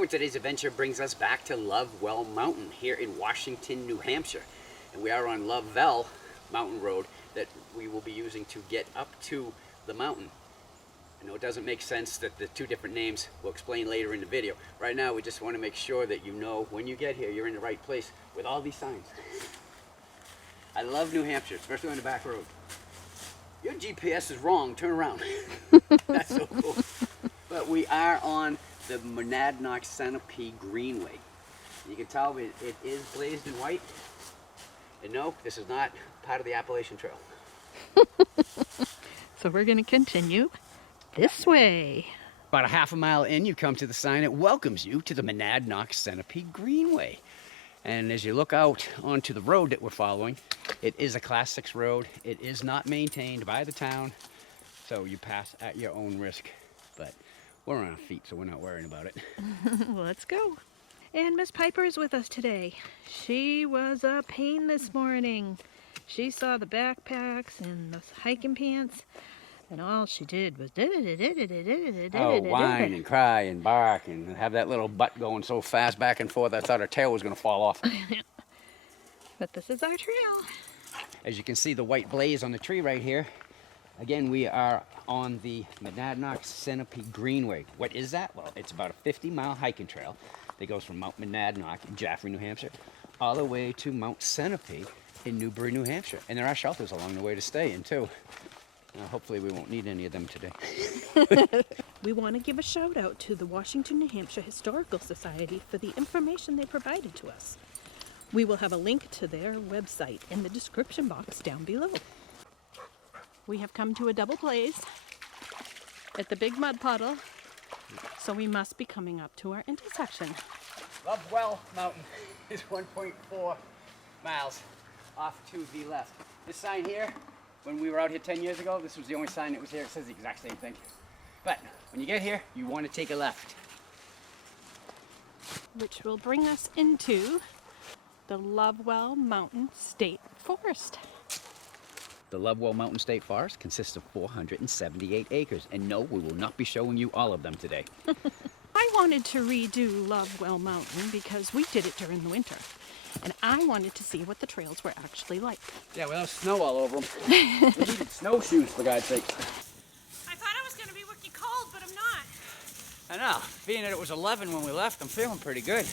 Well, today's adventure brings us back to Lovewell Mountain here in Washington, New Hampshire. And we are on Lovell Mountain Road that we will be using to get up to the mountain. I know it doesn't make sense that the two different names we'll explain later in the video. Right now, we just want to make sure that you know when you get here, you're in the right place with all these signs. I love New Hampshire, especially on the back road. Your GPS is wrong, turn around. That's so cool. But we are on the Monadnock Sunapee Greenway. You can tell it is blazed in white. And no, this is not part of the Appalachian Trail. So we're going to continue this way. About a half a mile in, you come to the sign that welcomes you to the Monadnock Sunapee Greenway. And as you look out onto the road that we're following, it is a Class 6 road. It is not maintained by the town, so you pass at your own risk. But we're on our feet, so we're not worrying about it. Let's go. And Miss Piper is with us today. She was a pain this morning. She saw the backpacks and the hiking pants, and all she did was whine and cry and bark and have that little butt going so fast back and forth I thought her tail was going to fall off. But this is our trail. As you can see the white blaze on the tree right here. Again, we are on the Monadnock Sunapee Greenway. What is that? Well, it's about a 50-mile hiking trail that goes from Mount Monadnock in Jaffrey, New Hampshire, all the way to Mount Sunapee in Newbury, New Hampshire. And there are shelters along the way to stay in, too. Hopefully we won't need any of them today. We want to give a shout out to the Washington, New Hampshire Historical Society for the information they provided to us. We will have a link to their website in the description box down below. We have come to a double blaze at the big mud puddle, so we must be coming up to our intersection. Lovewell Mountain is 1.4 miles off to the left. This sign here, when we were out here 10 years ago, this was the only sign that was here. It says the exact same thing. But when you get here, you want to take a left. Which will bring us into the Lovewell Mountain State Forest. The Lovewell Mountain State Forest consists of 478 acres. And no, we will not be showing you all of them today. I wanted to redo Lovewell Mountain because we did it during the winter. And I wanted to see what the trails were actually like. Yeah, without snow all over them. We needed snowshoes, for God's sake. I thought I was going to be wicked cold, but I'm not. I know. Being that it was 11 when we left, I'm feeling pretty good.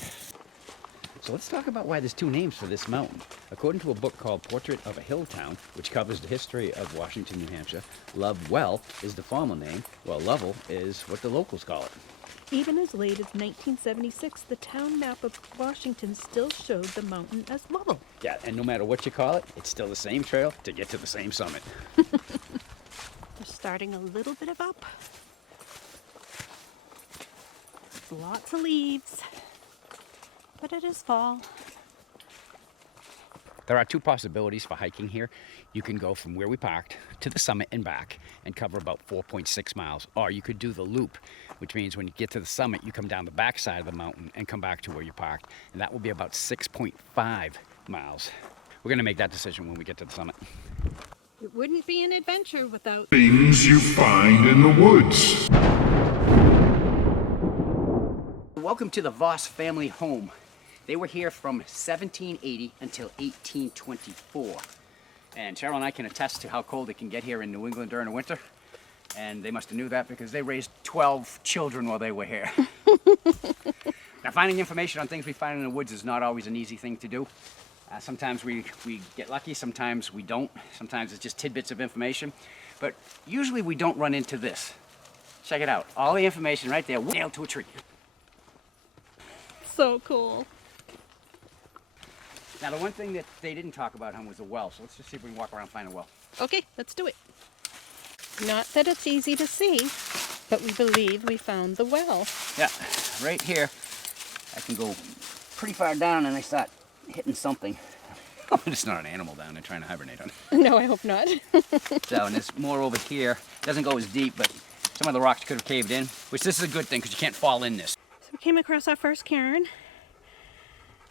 So let's talk about why there's two names for this mountain. According to a book called Portrait of a Hill Town, which covers the history of Washington, New Hampshire, Lovewell is the formal name, while Lovell is what the locals call it. Even as late as 1976, the town map of Washington still showed the mountain as Lovell. Yeah, and no matter what you call it, it's still the same trail to get to the same summit. We're starting a little bit of up. Lots of leaves, but it is fall. There are two possibilities for hiking here. You can go from where we parked to the summit and back and cover about 4.6 miles. Or you could do the loop, which means when you get to the summit, you come down the back side of the mountain and come back to where you parked. And that will be about 6.5 miles. We're going to make that decision when we get to the summit. It wouldn't be an adventure without things you find in the woods. Welcome to the Voss family home. They were here from 1780 until 1824. And Cheryl and I can attest to how cold it can get here in New England during the winter. And they must have knew that because they raised 12 children while they were here. Now, finding information on things we find in the woods is not always an easy thing to do. Sometimes we get lucky, sometimes we don't. Sometimes it's just tidbits of information. But usually we don't run into this. Check it out. All the information right there, nailed to a tree. so cool. Now, the one thing that they didn't talk about, hon, was a well. So let's just see if we can walk around and find a well. Okay, let's do it. Not that it's easy to see, but we believe we found the well. Yeah, right here. I can go pretty far down and I start hitting something. It's not an animal down there trying to hibernate on it. No, I hope not. So, and there's more over here. Doesn't go as deep, but some of the rocks could have caved in, which this is a good thing because you can't fall in this. So we came across our first cairn,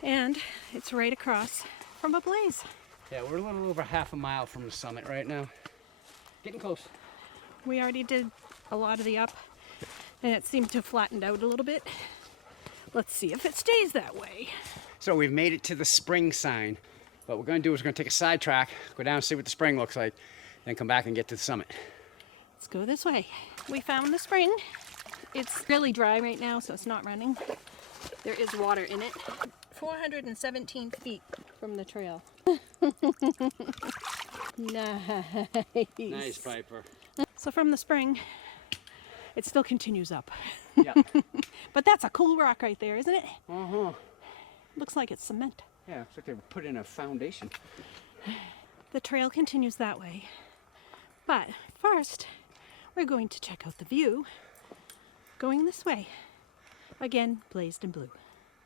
and it's right across from a blaze. Yeah, we're a little over half a mile from the summit right now. Getting close. We already did a lot of the up, and it seemed to have flattened out a little bit. Let's see if it stays that way. So we've made it to the spring sign. What we're going to do is we're going to take a sidetrack, go down and see what the spring looks like, then come back and get to the summit. Let's go this way. We found the spring. It's really dry right now, so it's not running. There is water in it. 417 feet from the trail. Nice. Nice, Piper. So from the spring, it still continues up. Yeah. But that's a cool rock right there, isn't it? Uh-huh. Looks like it's cement. Yeah, looks like they put in a foundation. The trail continues that way. But first, we're going to check out the view. Going this way. Again, blazed in blue.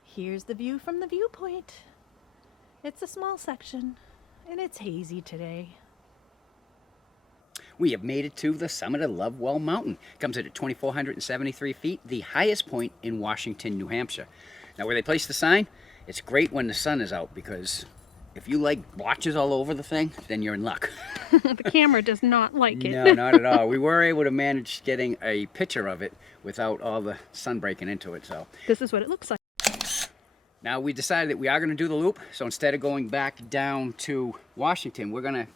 Here's the view from the viewpoint. It's a small section, and it's hazy today. We have made it to the summit of Lovewell Mountain. It comes in at 2,473 feet, the highest point in Washington, New Hampshire. Now, where they place the sign, it's great when the sun is out, because if you like blotches all over the thing, then you're in luck. The camera does not like it. No, not at all. We were able to manage getting a picture of it without all the sun breaking into it. So This is what it looks like. now we decided that we are going to do the loop. So instead of going back down to Washington, we're going to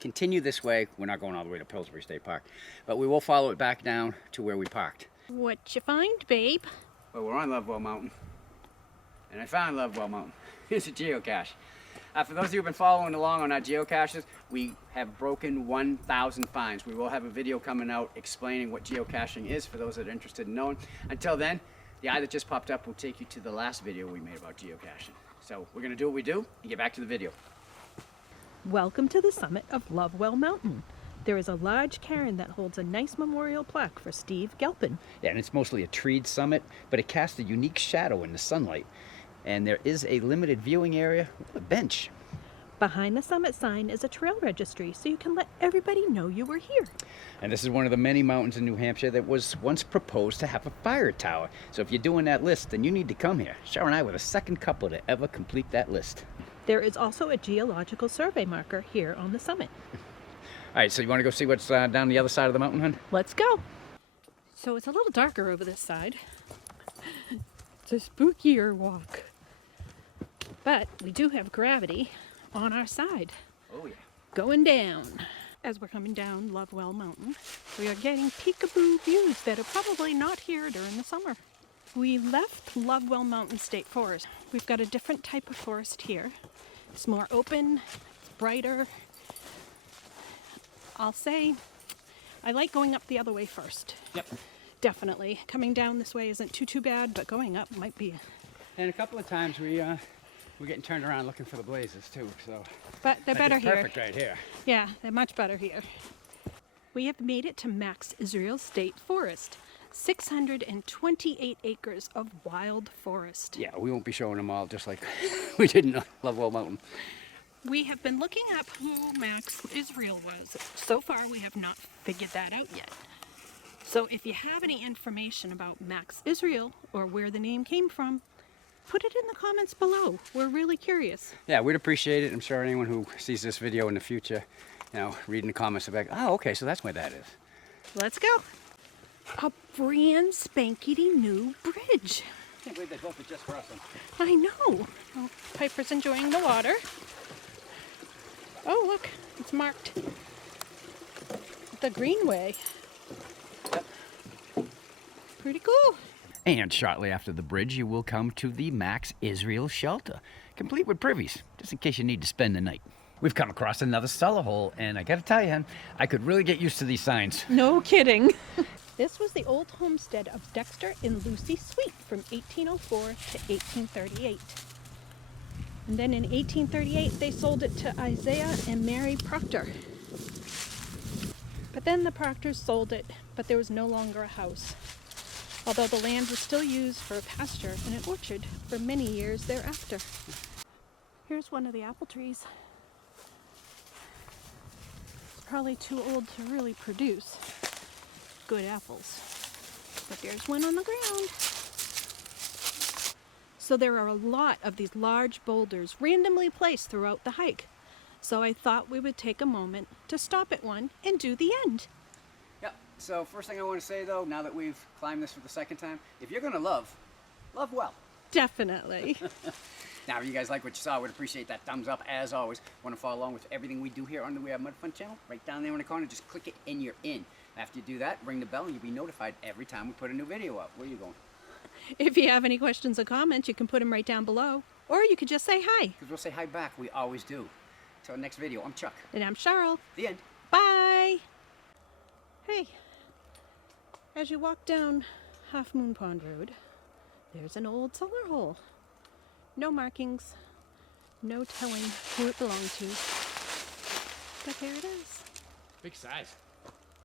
continue this way. We're not going all the way to Pillsbury State Park, but we will follow it back down to where we parked. What you find, babe? Well, we're on Lovewell Mountain, and I found Lovewell Mountain. It's a geocache. For those of you who've been following along on our geocaches, we have broken 1,000 finds. We will have a video coming out explaining what geocaching is for those that are interested in knowing. Until then, the eye that just popped up will take you to the last video we made about geocaching. So we're going to do what we do and get back to the video. Welcome to the summit of Lovewell Mountain. There is a large cairn that holds a nice memorial plaque for Steve Galpin. Yeah, and it's mostly a treed summit, but it casts a unique shadow in the sunlight. And there is a limited viewing area with a bench. Behind the summit sign is a trail registry, so you can let everybody know you were here. And this is one of the many mountains in New Hampshire that was once proposed to have a fire tower. So if you're doing that list, then you need to come here. Cheryl and I were the second couple to ever complete that list. There is also a geological survey marker here on the summit. All right, so you want to go see what's down the other side of the mountain, hon? Let's go. So it's a little darker over this side. It's a spookier walk. But we do have gravity on our side. Oh, yeah. Going down. As we're coming down Lovewell Mountain, we are getting peekaboo views that are probably not here during the summer. We left Lovewell Mountain State Forest. We've got a different type of forest here. It's more open, it's brighter. I'll say I like going up the other way first. Yep. Definitely. Coming down this way isn't too bad, but going up might be. And a couple of times we're getting turned around looking for the blazes too, so. But they're better here. Perfect right here. Yeah, they're much better here. We have made it to Max Israel State Forest. 628 acres of wild forest. Yeah, we won't be showing them all just like we did in Lovewell Mountain. We have been looking up who Max Israel was. So far, we have not figured that out yet. So if you have any information about Max Israel or where the name came from, put it in the comments below. We're really curious. Yeah, we'd appreciate it. I'm sure anyone who sees this video in the future, reading the comments will be like, oh, okay, so that's where that is. Let's go. A brand spankety new bridge. I can't believe they built it just for us. I know. Oh, Piper's enjoying the water. Oh, look, it's marked the Greenway. Yep. Pretty cool. And shortly after the bridge, you will come to the Max Israel shelter, complete with privies, just in case you need to spend the night. We've come across another cellar hole, and I gotta tell you, hon, I could really get used to these signs. No kidding. This was the old homestead of Dexter and Lucy Sweet from 1804 to 1838. And then in 1838, they sold it to Isaiah and Mary Proctor. But then the Proctors sold it, but there was no longer a house. Although the land was still used for a pasture and an orchard for many years thereafter. Here's one of the apple trees. It's probably too old to really produce good apples. But there's one on the ground. So there are a lot of these large boulders randomly placed throughout the hike. So I thought we would take a moment to stop at one and do the end. Yep, so first thing I want to say though, now that we've climbed this for the second time, if you're gonna love Lovewell. Definitely. Now, if you guys like what you saw, I would appreciate that thumbs up. As always, want to follow along with everything we do here on the We Have Mud Fun channel? Right down there in the corner, just click it and you're in. After you do that, ring the bell and you'll be notified every time we put a new video up. Where are you going? If you have any questions or comments, you can put them right down below. Or you could just say hi. Because we'll say hi back. We always do. Till the next video, I'm Chuck. And I'm Cheryl. The end. Bye. Hey, as you walk down Half Moon Pond Road, there's an old cellar hole. No markings, no telling who it belonged to. But there it is. Big size.